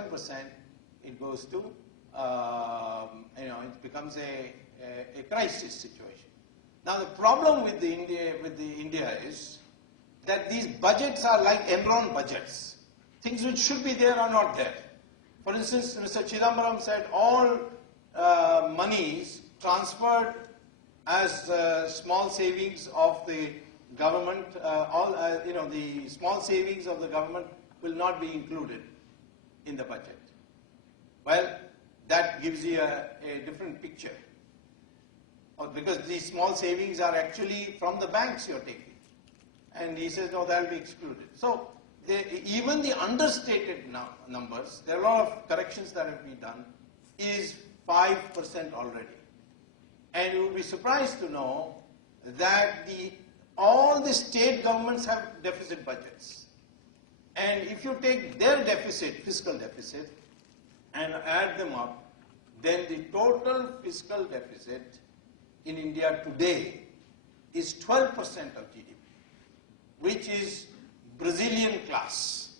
7%, it goes to, it becomes a crisis situation. Now the problem with the India is that these budgets are like Enron budgets. Things which should be there are not there. For instance, Mr. Chidambaram said all monies transferred as small savings of the government, the small savings of the government will not be included in the budget. Well, that gives you a different picture. Because these small savings are actually from the banks you're taking. And he says, no, that will be excluded. So, even the understated numbers, there are a lot of corrections that have been done, is 5% already. And you will be surprised to know that all the state governments have deficit budgets. And if you take their deficit, fiscal deficit, and add them up, then the total fiscal deficit in India today is 12% of GDP, which is Brazilian class.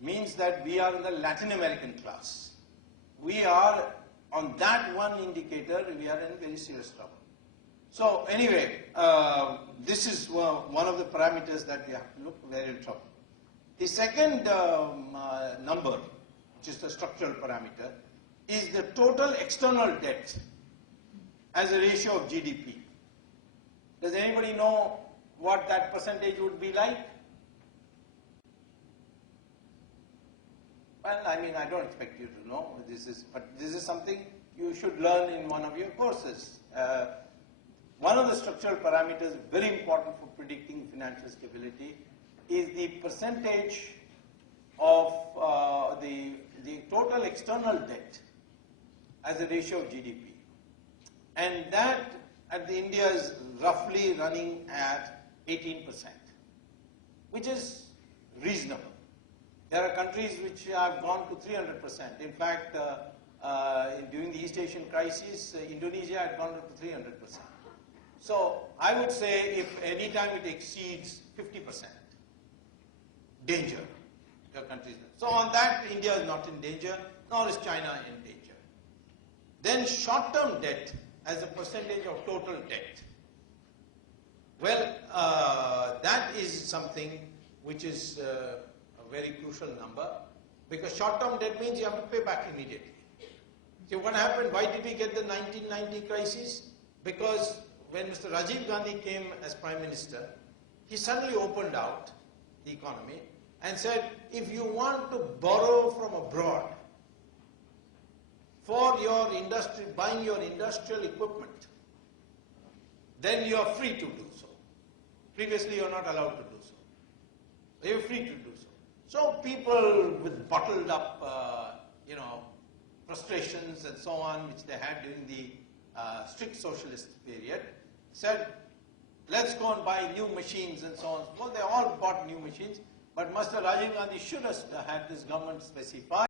Means that we are in the Latin American class. We are, on that one indicator, we are in very serious trouble. So anyway, this is one of the parameters that we have to look very in trouble. The second number, which is the structural parameter, is the total external debt as a ratio of GDP. Does anybody know what that percentage would be like? Well, I mean, I don't expect you to know but this is something you should learn in one of your courses. One of the structural parameters very important for predicting financial stability is the percentage of the total external debt as a ratio of GDP. And that at India is roughly running at 18%, which is reasonable. There are countries which have gone to 300%. In fact, during the East Asian crisis, Indonesia had gone up to 300%. So I would say if any time it exceeds 50%, danger. Your countries. So on that, India is not in danger, nor is China in danger. Then short-term debt as a percentage of total debt. Well, that is something which is a very crucial number, because short-term debt means you have to pay back immediately. So what happened? Why did we get the 1990 crisis? Because when Mr. Rajiv Gandhi came as Prime Minister, he suddenly opened out the economy and said, if you want to borrow from abroad for your industry, buying your industrial equipment, then you are free to do so. Previously, you are not allowed to do so. You are free to do so. So people with bottled up, frustrations and so on, which they had during the strict socialist period, said, let's go and buy new machines and so on. Well, they all bought new machines, but Mr. Rajiv Gandhi should have had this government specify